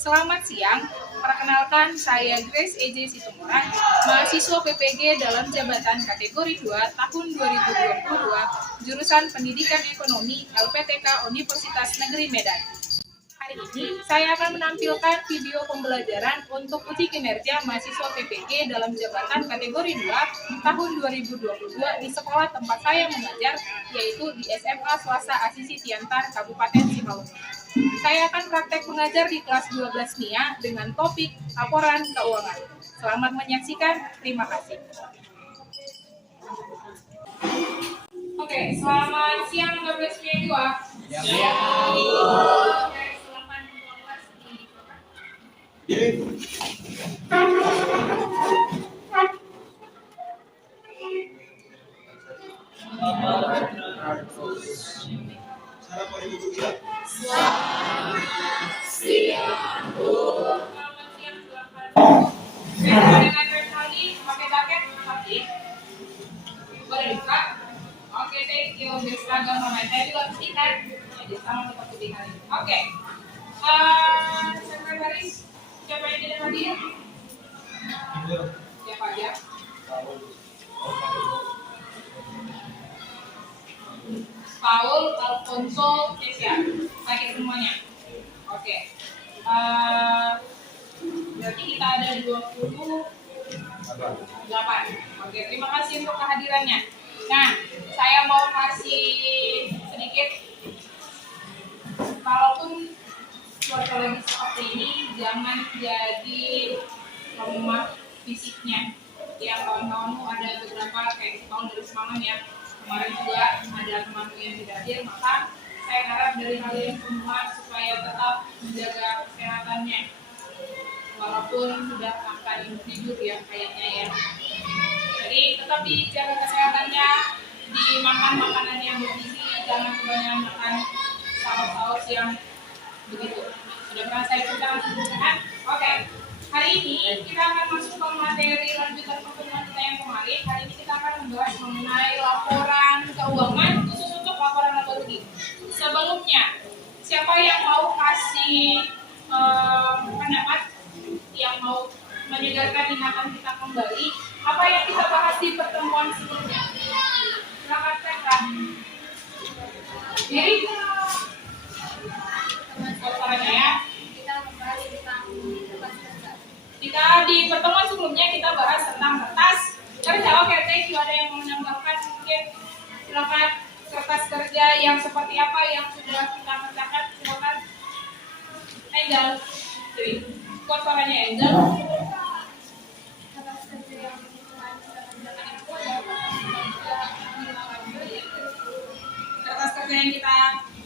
Selamat siang, perkenalkan saya Grace EJ Situmorang, mahasiswa PPG dalam jabatan kategori 2 tahun 2022, jurusan Pendidikan Ekonomi LPTK Universitas Negeri Medan. Hari ini saya akan menampilkan video pembelajaran untuk uji kinerja mahasiswa PPG dalam jabatan kategori 2 tahun 2022 di sekolah tempat saya mengajar, yaitu di SMA Swasta Asisi Tiantar, Kabupaten Simalungun. Saya akan praktek mengajar di kelas 12 NIA dengan topik laporan keuangan. Selamat menyaksikan, terima kasih. Oke, selamat siang 12 NIA 2. Ya. Boleh buka? Oke, thank you. Berseragam sama saya juga pastikan. Jadi sama seperti di hari ini. Oke. Sekretaris, siapa yang tidak hadir? Siapa aja? Paul, Alfonso, Kesia. Pakai semuanya. Oke. Berarti kita ada 28. Oke, terima kasih untuk kehadirannya. Nah, saya mau kasih sedikit, kalaupun cuaca lagi seperti ini, jangan jadi lemah fisiknya. Ya, kawan-kawanmu ada beberapa kayak tahun dari semalam ya, kemarin juga ada temanmu yang tidak hadir, maka saya harap dari kalian semua supaya tetap menjaga kesehatannya. Walaupun sudah akan tidur ya kayaknya ya. Jadi tetap dijaga kesehatannya, dimakan makanan yang bergizi, jangan kebanyakan makan saus-saus yang begitu. Sudah pernah saya ceritakan sebelumnya. Oke, hari ini kita akan masuk ke materi lanjutan pertemuan kita yang kemarin. Hari ini kita akan membahas mengenai laporan keuangan khusus untuk laporan laba rugi. Sebelumnya, siapa yang mau kasih pendapat, yang mau menyegarkan ingatan kita kembali, apa yang kita bahas di pertemuan sebelumnya? Silakan Petra. Jadi, suaranya ya. Kita di pertemuan sebelumnya kita bahas tentang kertas kerja. Oke, thank you. Ada yang mau menambahkan mungkin? Silakan. Kertas kerja yang seperti apa yang sudah kita kerjakan? Silakan. Angel. Jadi, kok suaranya Angel? Kertas kerja yang kita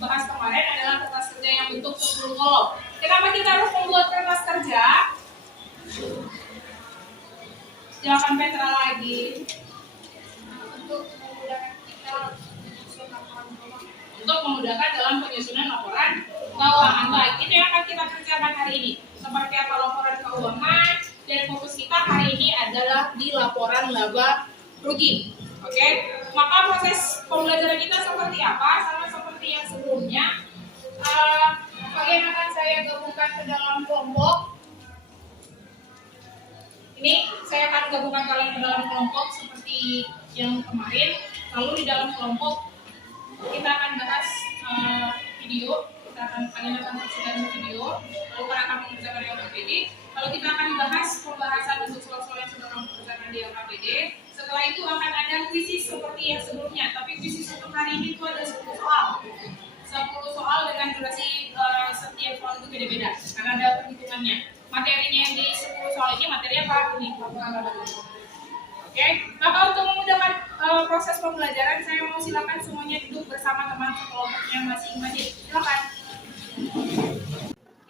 bahas kemarin adalah kertas kerja yang bentuk 10 kolom. Kenapa kita harus membuat kertas kerja? Silakan Petra lagi. Untuk memudahkan dalam penyusunan laporan keuangan. Baik, itu yang akan kita kerjakan hari ini. Seperti apa laporan keuangan, dan fokus kita hari ini adalah di laporan laba rugi. Oke, maka proses pembelajaran kita seperti apa? Sama seperti yang sebelumnya. Bagian akan saya gabungkan ke dalam kelompok. Ini saya akan gabungkan kalian ke dalam kelompok seperti yang kemarin. Lalu di dalam kelompok kita akan bahas video. Kalian akan saksikan video. Lalu kalian akan mengerjakan di LKPD. Lalu kita akan bahas pembahasan untuk soal-soal yang sudah kamu kerjakan di LKPD. Setelah itu akan ada kuisis seperti yang sebelumnya. Tapi kuisis untuk hari ini itu ada 10 soal. 10 soal dengan durasi setiap soal itu beda-beda. Karena ada perhitungannya. Materinya yang di 10 soal ini materi apa? Ini Oke, maka untuk memudahkan proses pembelajaran, saya mau silakan semuanya duduk bersama teman kelompoknya masing-masing. Silakan.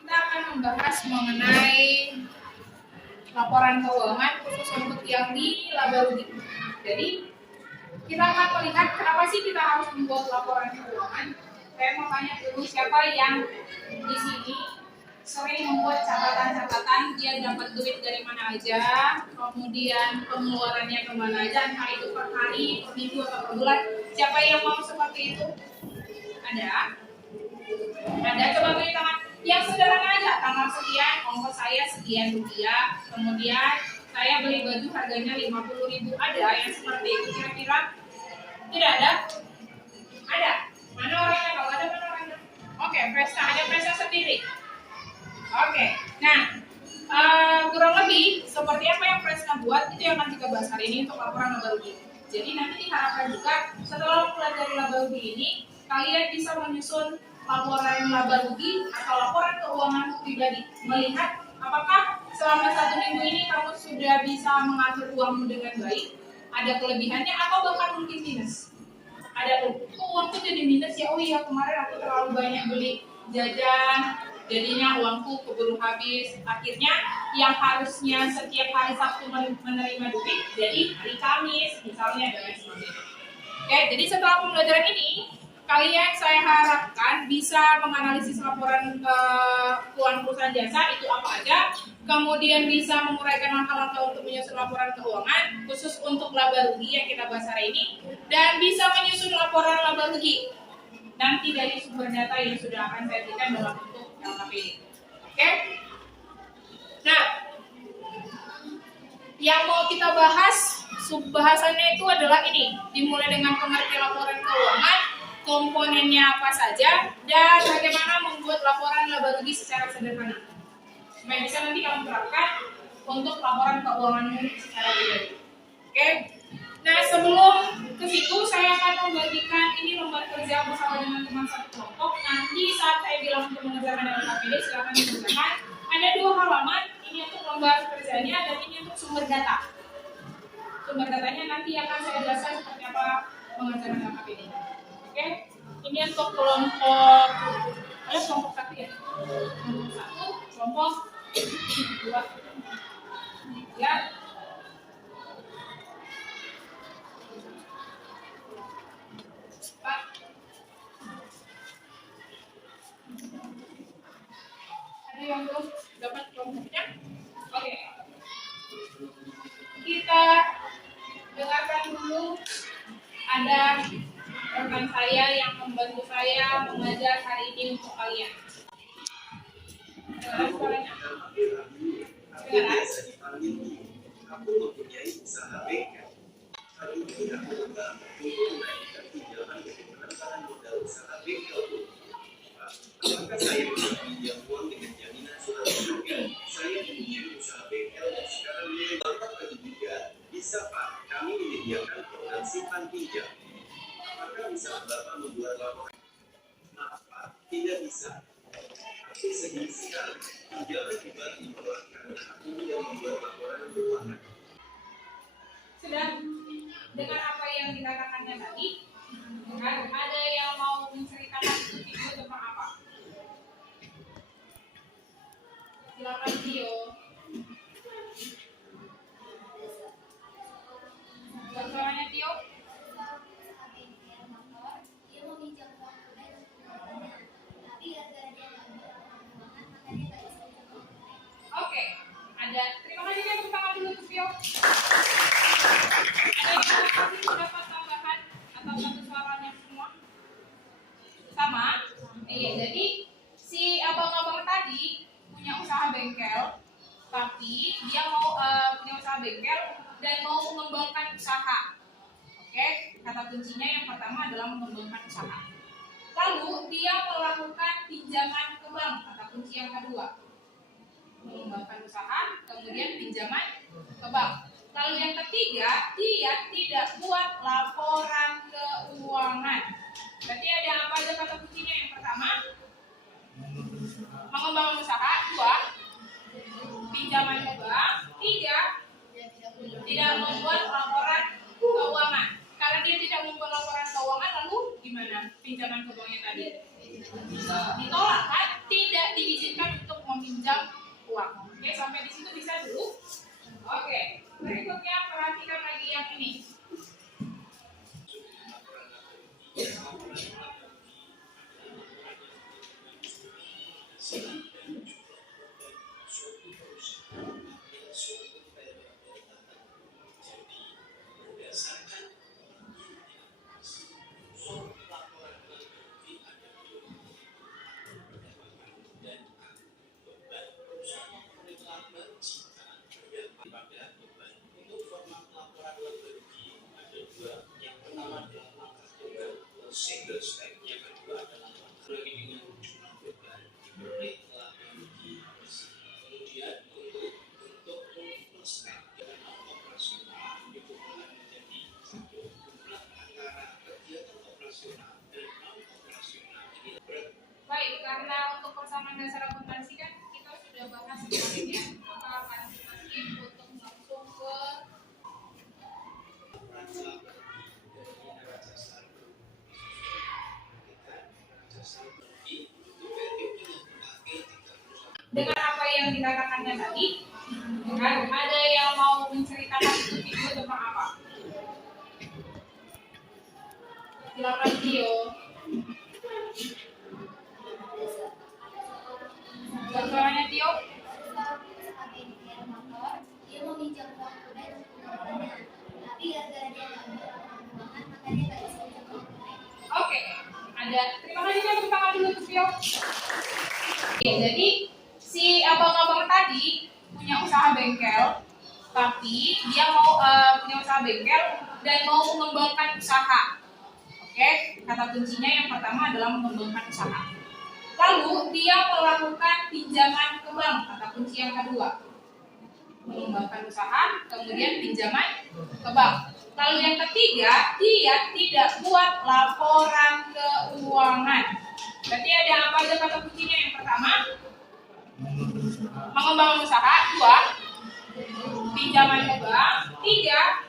Kita akan membahas mengenai laporan keuangan khusus untuk yang di laba rugi. Jadi, kita akan melihat kenapa sih kita harus membuat laporan keuangan. Saya mau tanya dulu siapa yang di sini sering membuat catatan-catatan dia dapat duit dari mana aja, kemudian pengeluarannya kemana aja, entah itu per hari, per minggu, atau per bulan. Siapa yang mau seperti itu? Ada? Ada, coba beri tangan. Yang sederhana aja, tanggal sekian, ongkos saya sekian rupiah, kemudian saya beli baju harganya 50.000. Ada yang seperti itu kira-kira? Tidak ada? Ada? Mana orangnya? Kalau ada mana orangnya? Oke, Presta, ada Presta sendiri. Oke, nah kurang lebih seperti apa yang Presta buat itu yang akan kita bahas hari ini untuk laporan laba rugi. Jadi nanti diharapkan juga setelah mempelajari laba rugi ini kalian bisa menyusun laporan laba rugi atau laporan keuangan pribadi, melihat apakah selama 1 minggu ini kamu sudah bisa mengatur uangmu dengan baik, ada kelebihannya atau bahkan mungkin minus. Ada kok uangku jadi minus ya, oh iya kemarin aku terlalu banyak beli jajan, jadinya uangku keburu habis. Akhirnya yang harusnya setiap hari Sabtu menerima duit jadi hari Kamis misalnya, dan sebagainya. Oke, jadi setelah pembelajaran ini kalian saya harapkan bisa menganalisis laporan keuangan perusahaan jasa itu apa aja, kemudian bisa menguraikan langkah-langkah untuk menyusun laporan keuangan khusus untuk laba rugi yang kita bahas hari ini, dan bisa menyusun laporan laba rugi nanti dari sumber data yang sudah akan saya berikan dalam bentuk LKPD. Oke? Nah, yang mau kita bahas subbahasannya itu adalah ini, dimulai dengan pengertian laporan keuangan, komponennya apa saja, dan bagaimana membuat laporan laba rugi secara sederhana supaya bisa nanti kamu terapkan untuk laporan keuanganmu secara pribadi. Oke? Nah, sebelum ke situ saya akan membagikan ini lembar kerja bersama dengan teman satu kelompok. Nanti saat saya bilang untuk mengerjakan LKPD silakan dikerjakan. Ada 2 halaman, ini untuk lembar kerjanya dan ini untuk sumber data. Sumber datanya nanti akan saya jelaskan seperti apa mengerjakan LKPD. Oke, ini untuk kelompok, ada kelompok 1 ya? Kelompok 1, kelompok 2, ya. Pak, ada yang belum dapat kelompoknya? Oke, kita dengarkan dulu. Ada rekan saya yang membantu saya mengajar hari ini untuk kalian. Dengar suaranya? Dengar? Aku mempunyai usaha bengkel. Hal ini aku membantu menaikkan pinjaman untuk penambahan modal usaha bengkel. Apakah saya bisa pinjam uang dengan jaminan surat bengkel? Saya mempunyai usaha bengkel dan sekarang nilai Bapak bagi juga. Bisa Pak, kami menyediakan program simpan pinjam. Apakah bisa Bapak membuat laporan? Maaf Pak, tidak bisa. Aku sedih sekali. Pinjaman dibalik ditolak karena aku tidak membuat laporan keuangan. Sudah dengar apa yang dikatakannya tadi? Ada yang mau menceritakan itu tentang apa? Silakan Tio. Suaranya Tio? Oke, ada. Terima kasih ya, tepuk tangan dulu untuk Tio. Ada yang masih dapat tambahan atau satu suaranya semua? Sama? Iya, jadi si abang-abang tadi punya usaha bengkel, tapi dia mau punya usaha bengkel dan mau mengembangkan usaha. Oke, kata kuncinya yang pertama adalah mengembangkan usaha. Lalu dia melakukan pinjaman ke bank, kata kunci yang kedua. Mengembangkan usaha, kemudian pinjaman ke bank. Lalu yang ketiga, dia tidak buat laporan keuangan. Berarti ada apa aja kata kuncinya? Yang pertama, mengembangkan usaha. 2, pinjaman ke bank. 3, tidak membuat laporan keuangan. Karena dia tidak membuat laporan keuangan, lalu gimana pinjaman ke banknya tadi? Ditolak kan? Tidak diizinkan untuk meminjam uang. Oke, sampai di situ bisa dulu. Oke, berikutnya perhatikan lagi yang ini. Terus yang kedua adalah lagi dengan jumlah beban telah memiliki kemudian untuk memutuskan dengan operasional itu akan menjadi satu jumlah antara kegiatan operasional dan non operasional ini Baik, karena untuk persamaan dasar akuntansi kan kita sudah bahas kemarin ya, maka akan kita skip untuk langsung ke neraca dari neraca saldo neraca saldo itu periode yang berakhir 31 dengan apa yang dikatakannya tadi. Kan ada yang mau menceritakan itu tentang apa? Silakan Tio. Suaranya Tio. Dia mau minjam uang tunai untuk keluarganya, tapi gara-gara dia nggak punya keuangan makanya nggak bisa minjam uang tunai. Oke, ada. Terima kasih ya, tepuk tangan dulu untuk Tio. Oke, jadi si abang-abang tadi punya usaha bengkel, tapi dia mau punya usaha bengkel dan mau mengembangkan usaha. Oke, kata kuncinya yang pertama adalah mengembangkan usaha. Lalu dia melakukan pinjaman ke bank, kata kunci yang kedua. Mengembangkan usaha, kemudian pinjaman ke bank. Lalu yang ketiga, dia tidak buat laporan keuangan. Berarti ada apa aja kata kuncinya? Yang pertama, mengembangkan usaha. Dua, pinjaman ke bank. Tiga,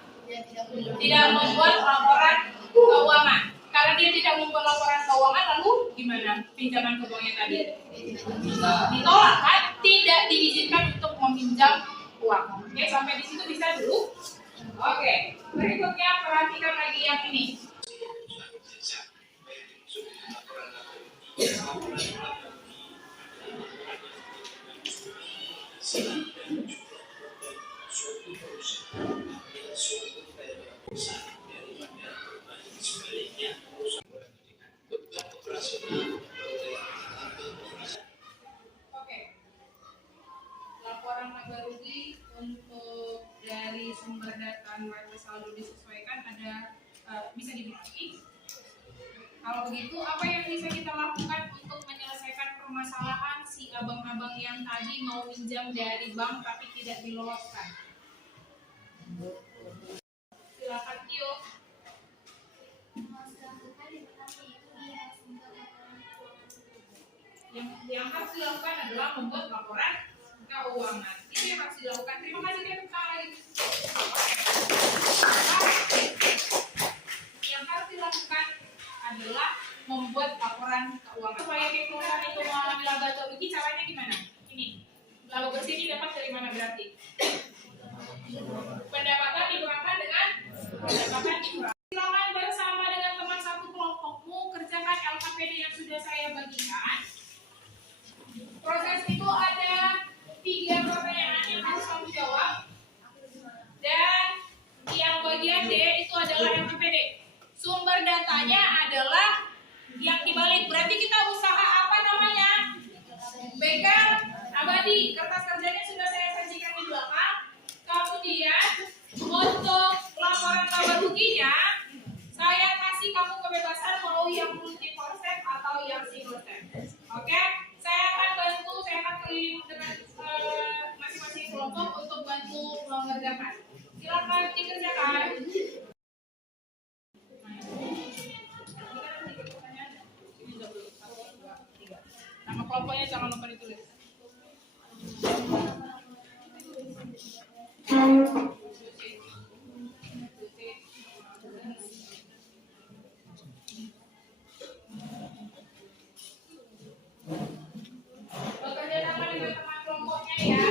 tidak membuat laporan keuangan. Karena dia tidak membuat laporan keuangan, lalu gimana pinjaman ke banknya tadi? Ditolak kan? Tidak diizinkan untuk meminjam uang. Oke, sampai di situ bisa dulu. Oke, berikutnya perhatikan lagi yang ini. Oke, laporan laba rugi untuk dari sumber data neraca saldo disesuaikan ada bisa dibilang. Kalau begitu, apa yang bisa kita lakukan untuk menyelesaikan permasalahan si abang-abang yang tadi mau pinjam dari bank tapi tidak diloloskan? Silakan Tio. Yang harus dilakukan adalah membuat laporan keuangan. Itu yang harus dilakukan. Terima kasih dia lagi. Yang harus dilakukan adalah membuat laporan keuangan. Supaya perusahaan itu mengalami laba atau rugi, caranya gimana? Ini, laba bersih ini dapat dari mana berarti? Pendapatan dikurangkan dengan pendapatan dikurangi. Silakan bersama dengan teman satu kelompokmu kerjakan LKPD yang sudah saya bagikan. Proses itu ada 3 pertanyaan yang harus kamu jawab. Dan yang bagian D itu adalah LKPD. Sumber datanya adalah yang dibalik. Berarti kita usaha apa namanya? Bengkel abadi. Kertas kerjanya sudah saya sajikan di belakang. Kemudian untuk laporan laba ruginya, saya kasih kamu kebebasan mau yang multiple step atau yang single step. Oke? Saya akan keliling dengan masing-masing kelompok untuk bantu mengerjakan. Silakan dikerjakan. Nama kelompoknya jangan lupa ditulis. Bekerja sama dengan teman kelompoknya ya,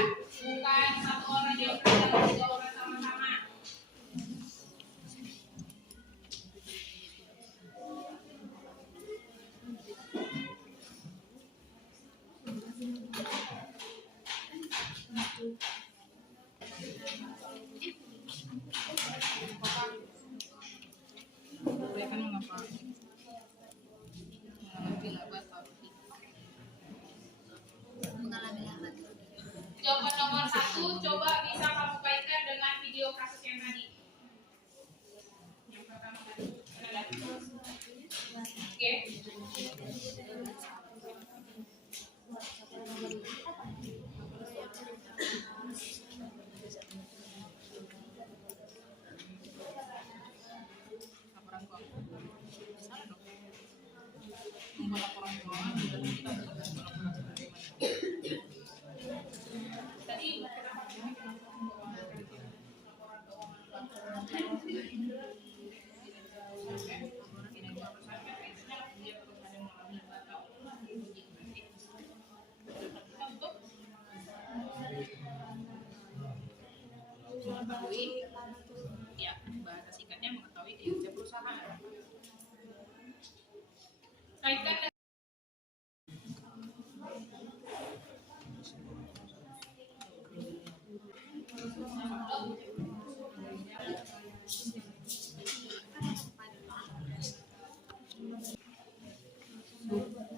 bukan satu orang yang kerja, 3 orang sama-sama. Jawaban nomor 1 coba bisa kamu kaitkan dengan video kasus yang tadi. Yang pertama tadi. Oke. melalui ya bahasa singkatnya mengetahui kinerja perusahaan. Kaitkan dengan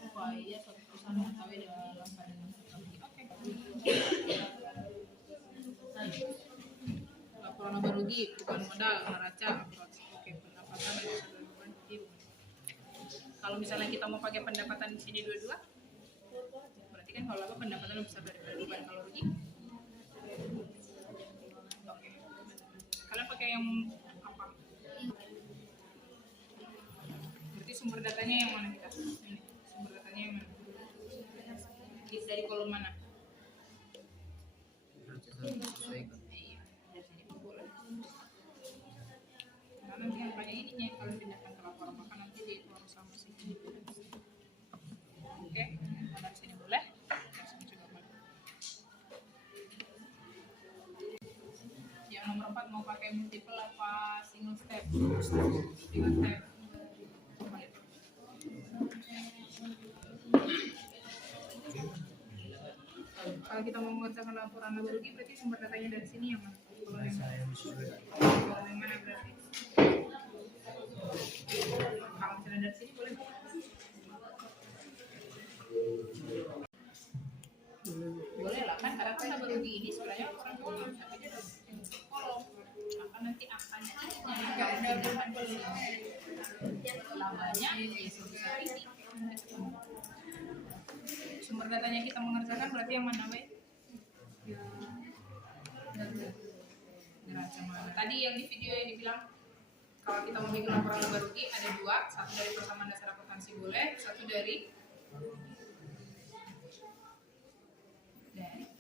supaya suatu perusahaan mengetahui dalam pandangan strategi. Oke. Laporan laba rugi, perubahan modal, neraca, approach. Oke, pendapatan dan keseluruhan hidup. Kalau misalnya kita mau pakai pendapatan di sini dua-dua, berarti kan kalau laba pendapatan lebih besar daripada beban. Kalau rugi, oke. Kalian pakai yang apa? Berarti sumber datanya yang mana kita? Ini. Sumber datanya yang mana? Dari kolom mana? Iya, dari sini pun boleh. Karena nanti yang banyak ininya kalian pindahkan ke laporan maka nanti di ruang sama sini. Oke, kalau dari sini boleh, dari sini juga boleh. Yang nomor 4 mau pakai multiple apa single step? Single step. Kalau kita mau mengerjakan laporan laba rugi berarti sumber datanya dari sini ya mas? Kalau yang mana berarti? Kalau misalnya dari sini boleh? Boleh lah kan, karena kan laba rugi ini sebenarnya bukan kolom, tapi dia dalam kolom. Maka nanti akannya ini bukan labanya ya sebesar ini. Sumber datanya kita mengerjakan berarti yang mana, Wei? Neraca mana? Tadi yang di video yang dibilang kalau kita mau bikin laporan laba rugi ada dua, satu dari persamaan dasar akuntansi boleh, satu dari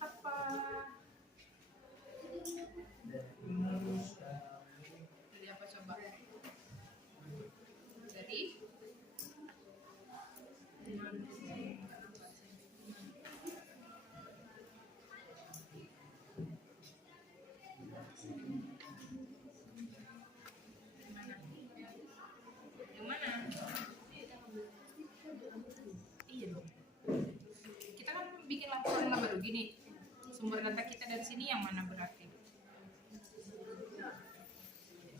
apa? Dari apa coba? Dari bikin laporan laba rugi nih, sumber data kita dari sini yang mana berarti?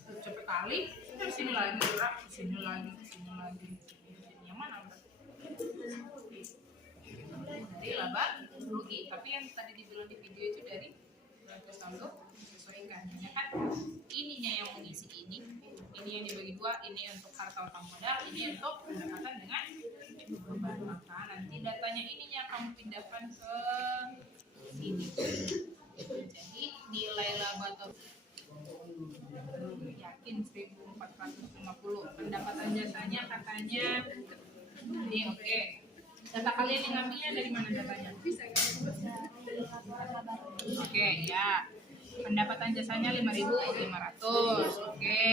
Coba kali dari sini lagi, sini lagi, sini lagi, yang mana berarti? Dari laba rugi, tapi yang tadi dibilang di video itu dari neraca saldo disesuaikan. Ya kan ininya yang mengisi ini yang dibagi dua, ini untuk harta utang modal, ini untuk pendapatan dengan beban. Maka nanti datanya ininya kamu pindahkan ke sini. Jadi nilai laba atau yakin 1450. Pendapatan jasanya katanya ini oke. Data kalian yang ngambilnya dari mana datanya? Oke, ya. Pendapatan jasanya 5.500. Oke.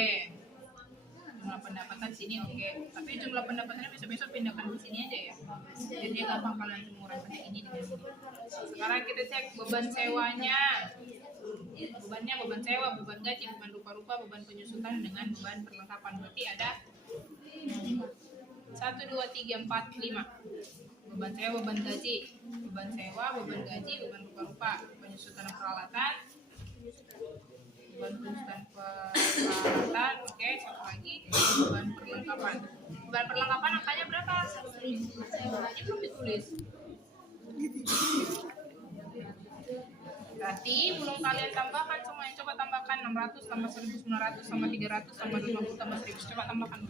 Jumlah pendapatan sini oke. Tapi jumlah pendapatannya besok pindahkan ke sini aja ya. Jadi gampang kalian semua pakai ini dengan ini. Sekarang kita cek beban sewanya. Bebannya beban sewa, beban gaji, beban rupa-rupa, beban penyusutan dengan beban perlengkapan. Berarti ada 1, 2, 3, 4, 5. Beban sewa, beban gaji, beban sewa, beban gaji, beban rupa-rupa, penyusutan peralatan, beban penyusutan peralatan, oke, satu lagi, beban perlengkapan. Beban perlengkapan angkanya berapa? 1.000. Ini belum ditulis. Berarti belum kalian tambahkan semuanya. Coba tambahkan 600 tambah 1.900 tambah 300 tambah 50 tambah 1.000. Coba tambahkan.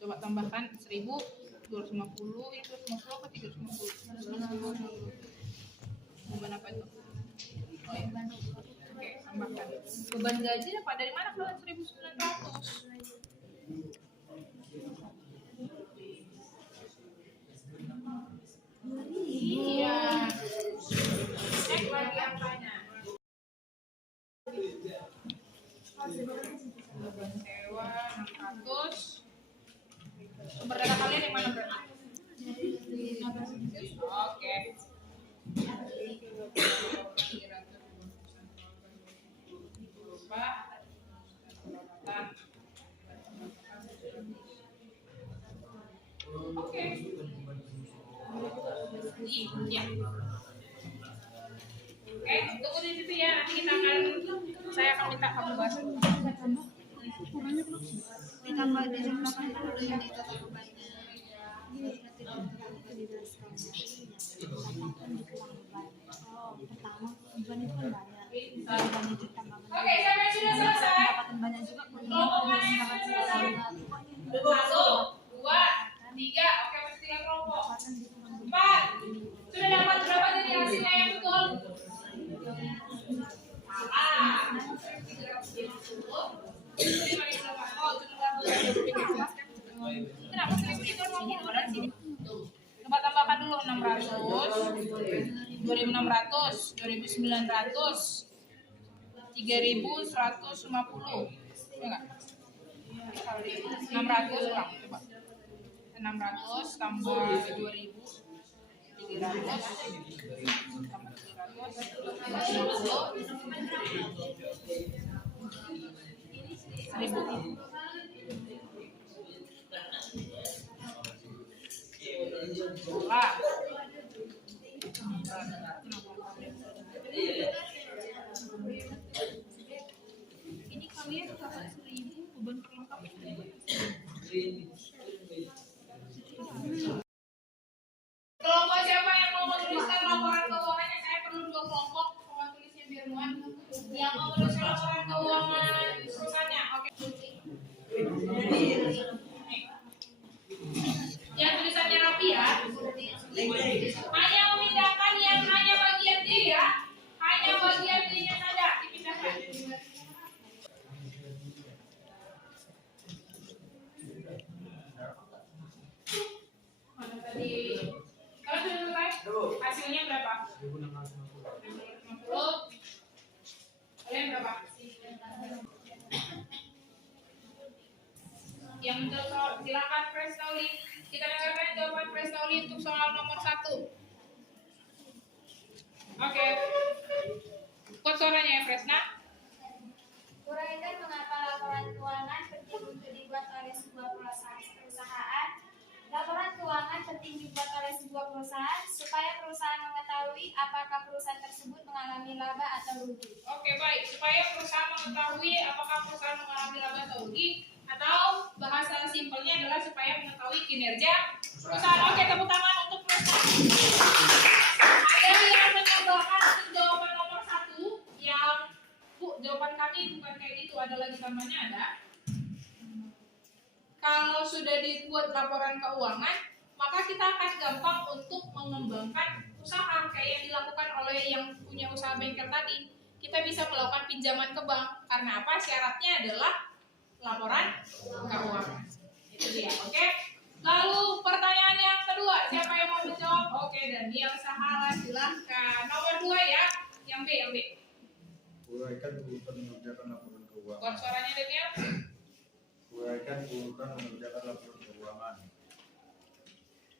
Coba tambahkan 1.250, itu 250 apa 350? Beban apa itu? Oh ya. Oke, tambahkan. Beban gaji dapat dari mana kalau 1.900? Iya. Cek lagi angkanya. Beban sewa 600. Sumber data kalian yang mana berarti? Oke. Ya. Oke, tunggu di situ ya. Nanti saya akan minta kamu bahas. Ditambah dijumlahkan dulu yang itu bebannya. Pertama, beban itu kan banyak. Beban itu tambah banyak. Oke, sampai sudah selesai. Pendapatan banyak juga. Kelompok mana yang sudah selesai? 1, 2, 3. Oke, masih 3 kelompok. 4. Sudah dapat berapa jadi hasilnya yang betul? Salah. 350. Kenapa sering begitu ngomong orang sini? Coba tambahkan dulu 600, 2600, 2900, 3150. Ya enggak? 600 ulang coba. 600 tambah 2000, 300 tambah 350, 1000. Wah. Ini kalian dapat 1000 beban perlengkap. Kelompok siapa yang mau menuliskan laporan keuangannya? Saya perlu 2 kelompok. Tolong tulisnya biar muat. Yang mau menuliskan laporan keuangan perusahaannya. Oke. Yang tulisannya rapi ya. Hanya memindahkan yang hanya bagian D ya. Hanya bagian D-nya saja dipindahkan. Mana tadi? Kalau sudah selesai, hasilnya berapa? 1.650. Kalian berapa? Yang menjawab silakan press Tauli. Kita dengarkan jawaban press Tauli untuk soal nomor 1. Oke. Kuat suaranya ya Presna. Uraikan mengapa laporan keuangan penting untuk dibuat oleh sebuah perusahaan. Laporan keuangan penting dibuat oleh sebuah perusahaan supaya perusahaan mengetahui apakah perusahaan tersebut mengalami laba atau rugi. Oke, baik. Supaya perusahaan mengetahui apakah perusahaan mengalami laba atau rugi, atau bahasa simpelnya adalah supaya mengetahui kinerja perusahaan. Oke, tepuk tangan untuk perusahaan. Ada yang menambahkan untuk jawaban nomor 1 yang Bu, jawaban kami bukan kayak gitu, ada lagi tambahnya ada. Kalau sudah dibuat laporan keuangan, maka kita akan gampang untuk mengembangkan usaha kayak yang dilakukan oleh yang punya usaha bengkel tadi. Kita bisa melakukan pinjaman ke bank. Karena apa? Syaratnya adalah laporan keuangan. Itu dia, oke? Lalu pertanyaan yang kedua, siapa yang mau menjawab? Oke, Daniel Sahala, silahkan. Nomor 2 ya, yang B. Uraikan urutan mengerjakan laporan Buat keuangan. suaranya Daniel. Uraikan urutan mengerjakan laporan keuangan,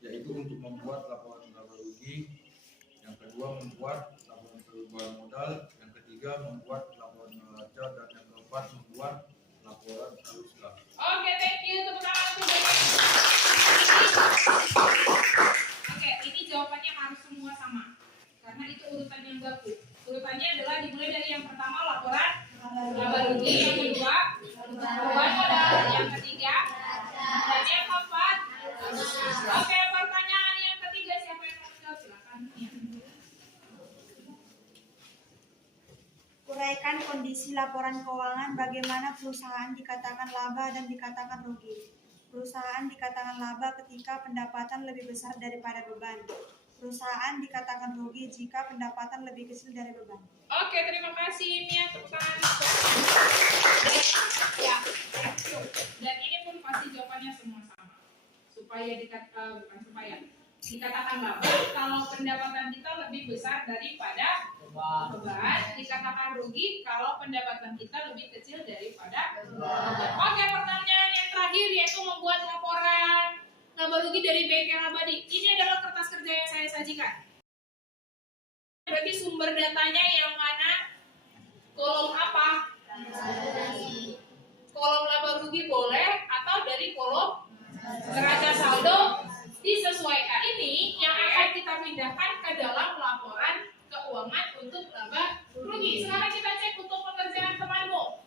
yaitu untuk membuat laporan laba rugi, yang kedua membuat laporan perubahan modal, yang ketiga membuat laporan neraca, dan yang keempat membuat laporan arus kas. Oke, thank you. Tepuk tangan untuk Daniel. Oke, ini jawabannya harus semua sama. Karena itu urutan yang bagus. Urutannya adalah dimulai dari yang pertama laporan laba rugi, yang kedua perubahan modal, yang ketiga dan yang keempat. Oke, pertanyaan yang ketiga siapa yang mau menjawab? Silakan. Ya. Uraikan kondisi laporan keuangan bagaimana perusahaan dikatakan laba dan dikatakan rugi. Perusahaan dikatakan laba ketika pendapatan lebih besar daripada beban. Perusahaan dikatakan rugi jika pendapatan lebih kecil dari beban. Oke, terima kasih Mia. Tepuk tangan. Ya, thank you. Dan ini pun pasti jawabannya semua sama. Dikatakan laba kalau pendapatan kita lebih besar daripada beban. Dikatakan rugi kalau pendapatan kita lebih kecil daripada beban. Oke, pertanyaan yang terakhir yaitu membuat laporan laba rugi dari bengkel abadi. Ini adalah kertas kerja yang saya sajikan. Berarti sumber datanya yang mana? Kolom apa? Kolom laba rugi boleh atau dari kolom neraca saldo disesuaikan. Ini yang akan kita kita pindahkan ke dalam laporan keuangan untuk laba rugi. Sekarang kita cek untuk pekerjaan temanmu.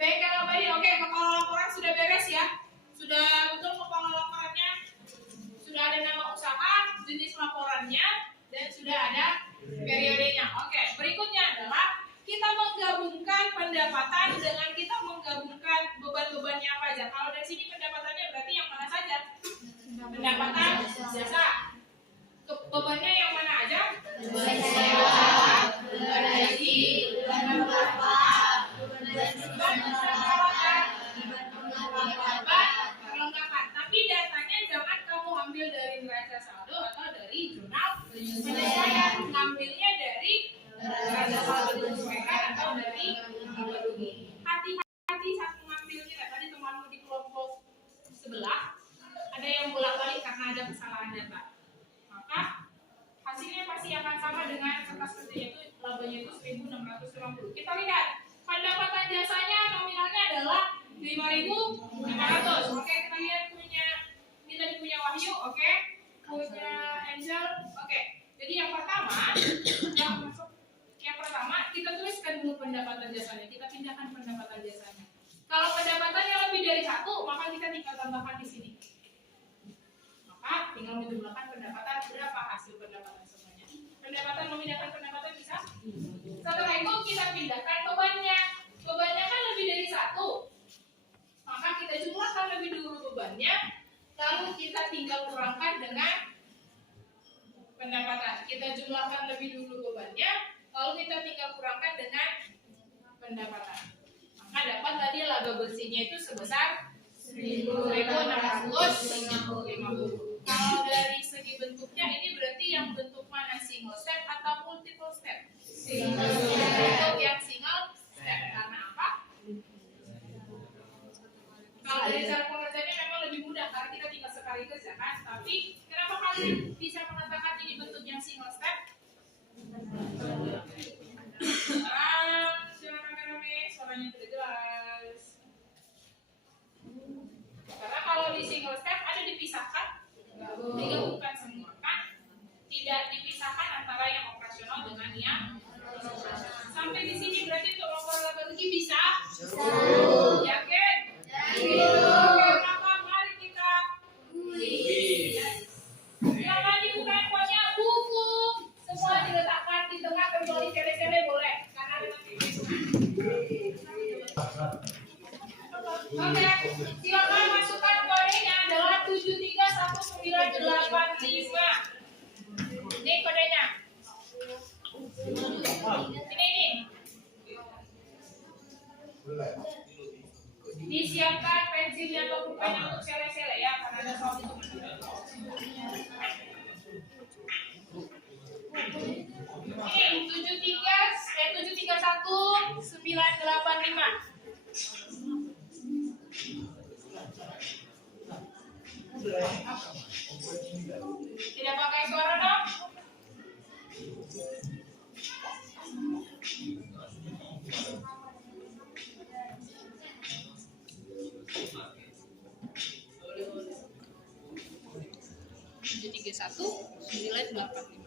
Baik, kalau tadi oke, kepala laporan sudah beres ya. Sudah betul kepala laporannya. Sudah ada nama usaha, jenis laporannya, dan sudah ada periodenya. Oke, berikutnya adalah kita menggabungkan pendapatan dengan kita menggabungkan beban-bebannya apa aja. Kalau dari sini pendapatannya berarti yang mana saja? Pendapatan jasa. Bebannya yang mana aja? Beban sewa, beban gaji, beban perlengkapan. Tapi datanya jangan kamu ambil dari neraca saldo atau dari jurnal penyelesaian. Ngambilnya dari neraca saldo menyesuaikan atau dari laba rugi. Hati-hati saat mengambilnya. Tadi temanmu di kelompok sebelah ada yang bolak-balik karena ada kesalahan data. Maka hasilnya pasti akan sama dengan kertas kerjanya itu labanya itu 1.650. Kita lihat pendapatan jasanya nominalnya adalah 5.500. Oke, kita lihat ini tadi punya Wahyu, oke, punya Angel, oke. Jadi yang pertama kita tuliskan dulu pendapatan jasanya. Kita pindahkan pendapatan jasanya. Kalau pendapatannya lebih dari 1, maka kita tinggal tambahkan di sini. Maka tinggal menjumlahkan pendapatan berapa hasil pendapatan semuanya. Pendapatan memindahkan pendapatan bisa. Setelah itu kita pindahkan bebannya. Bebannya kan lebih dari 1. Maka kita jumlahkan lebih dulu bebannya. Lalu kita tinggal kurangkan dengan pendapatan. Kita jumlahkan lebih dulu bebannya. Lalu kita tinggal kurangkan dengan pendapatan. Maka dapat tadi laba bersihnya itu sebesar 1.650. Kalau dari segi bentuknya ini berarti yang bentuk mana, single step atau multiple step? Single step. Bentuk yang single step. Karena apa? Kalau dari cara pengerjaannya memang lebih mudah karena kita tinggal sekali kerja kan. Tapi kenapa kalian bisa mengatakan ini bentuk yang single step? Jangan rame-rame, suaranya tidak jelas. Karena kalau di single step ada dipisahkan, digabungkan semua kan, tidak dipisahkan antara yang operasional dengan yang operasional. Sampai di sini berarti untuk laporan laba rugi bisa? Yakin? Oke, maka mari kita jangan dibuka kuatnya buku, semua diletakkan di tengah kecuali sele-sele boleh, karena ada nanti. Oke, silakan masukkan kodenya adalah 7311985. Ini kodenya. Ini. Disiapkan pensilnya atau pulpennya untuk sele-sele ya, karena ada soal itu. Ini 7311985. Tidak pakai suara dong? Tujuh tiga satu 985.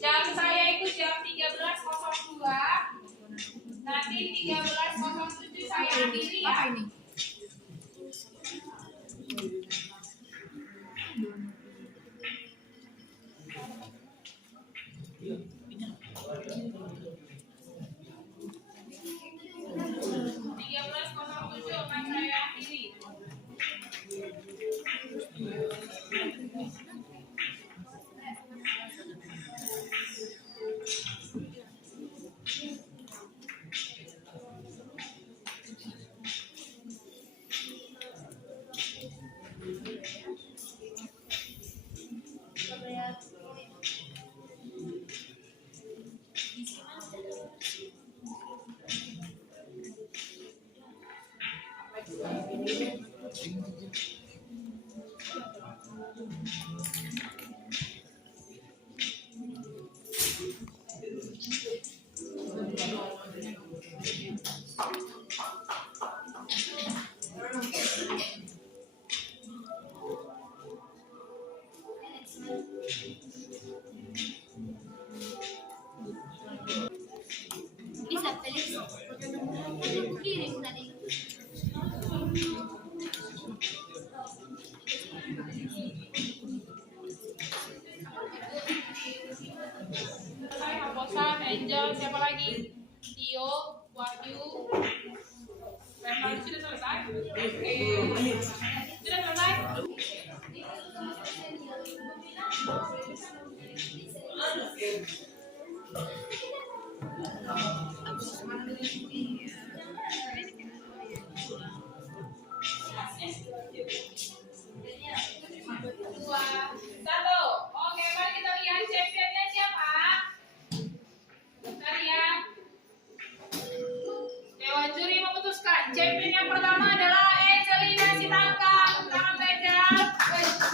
Jam saya itu jam 13.02. Nanti 13.07 saya akhiri ya. Apa ini? Akan saya akhiri. Bisa Felix kirim tadi. Bosan, Angel, siapa lagi? Tio, Wahyu, Revan sudah selesai? Oke. Sudah selesai? Dua, satu. Oke, mari kita lihat championnya siapa? Bentar ya. Dewan juri memutuskan champion yang pertama adalah Angelina Sitangka. Tangan beja.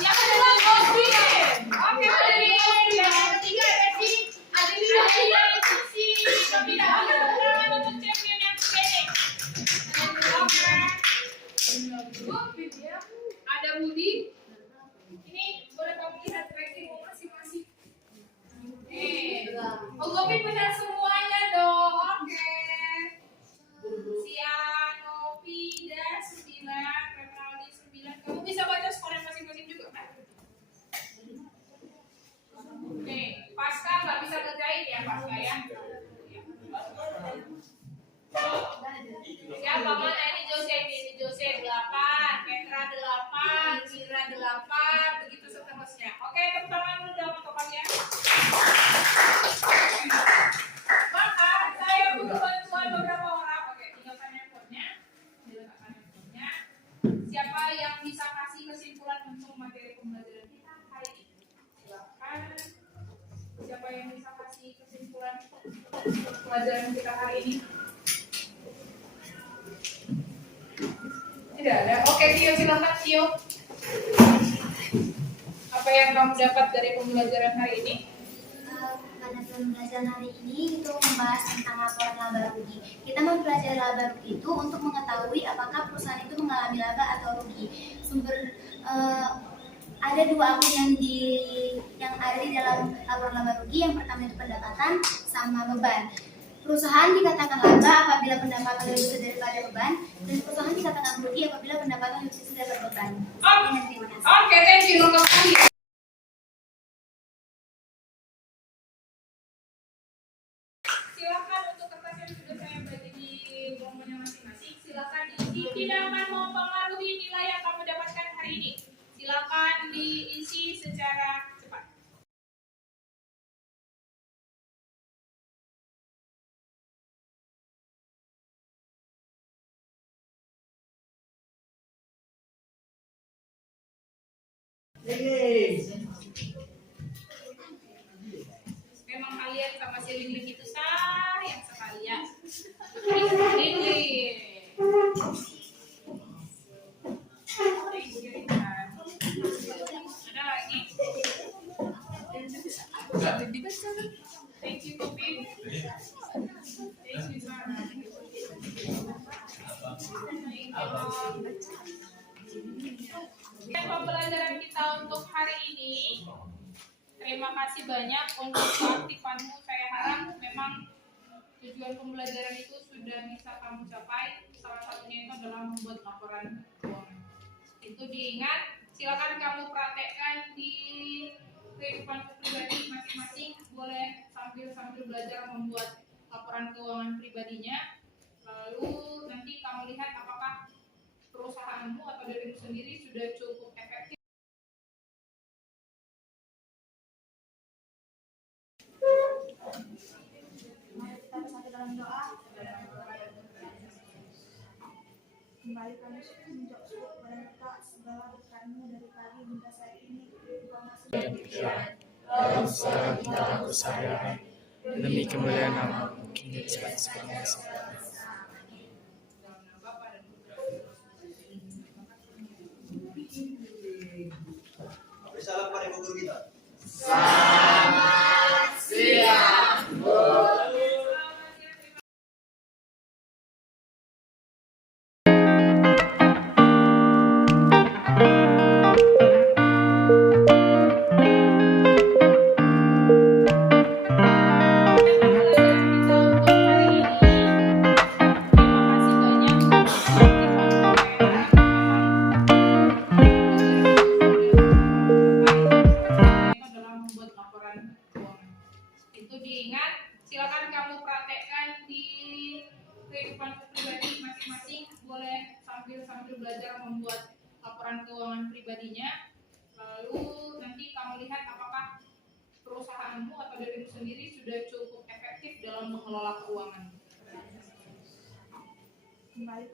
Yang kedua Gopi. Oke, Gopi. Yang ketiga Desi. Adelina Susi. Gopi dan tangan untuk champion yang ini. Oke. Ada Budi. Ini boleh kamu lihat ranking masing-masing. Oh, Gopi benar semuanya dong. Oke. Sianopi dan 9, Revaldi 9. Kamu bisa baca skornya masing-masing juga kan? Nih, Pasca nggak bisa ngerjain ya Pasca ya. Siapa mana ini Jose 8, Petra 8, Sira 8, begitu seterusnya. Oke, tepuk tangan dulu dong untuk kalian. Maka saya butuh bantuan beberapa orang. Oke, tinggalkan handphonenya. Siapa yang bisa kasih kesimpulan untuk materi pembelajaran kita hari ini? Silakan. Siapa yang bisa kasih kesimpulan pelajaran kita hari ini? Tidak ada. Oke, Tio, silakan Tio. Apa yang kamu dapat dari pembelajaran hari ini? Pada pembelajaran hari ini itu membahas tentang laporan laba rugi. Kita mempelajari laba rugi itu untuk mengetahui apakah perusahaan itu mengalami laba atau rugi. Ada dua akun yang ada di dalam laporan laba rugi. Yang pertama itu pendapatan sama beban. Perusahaan dikatakan laba apabila pendapatan lebih besar daripada beban, dan perusahaan dikatakan rugi apabila pendapatan lebih besar daripada beban. Terima kasih. Oke, thank you. Lengkap sekali. Silakan untuk kertas yang sudah saya bagi di kelompoknya masing-masing. Silakan diisi. Tidak akan mempengaruhi nilai yang kamu dapatkan hari ini? Silakan diisi secara cepat. Memang kalian sama si Lili itu sayang sekali ya. Lili. Ada lagi? Thank you, Kopi. Thank you, Sarah. Pembelajaran kita untuk hari ini. Terima kasih banyak untuk keaktifanmu. Saya harap memang tujuan pembelajaran itu sudah bisa kamu capai. Salah satunya itu adalah membuat laporan keuangan. Itu diingat. Silakan kamu praktekkan di kehidupan pribadi masing-masing. Boleh sambil belajar membuat laporan keuangan pribadinya. Lalu nanti kamu lihat apakah perusahaanmu atau dirimu sendiri sudah cukup efektif. Mari kita bersatu dalam doa. Kembali kami menjawab syukur kepada kita segala berkat-Mu dari pagi hingga saat ini. Engkau masih dalam segala tindakan keseharian demi kemuliaan nama-Mu kini sampai selamanya. Salam pada ibu guru kita. Itu diingat, silakan kamu praktekkan di kehidupan pribadi masing-masing. Boleh sambil belajar membuat laporan keuangan pribadinya. Lalu nanti kamu lihat apakah perusahaanmu atau dirimu sendiri sudah cukup efektif dalam mengelola keuangan. kembali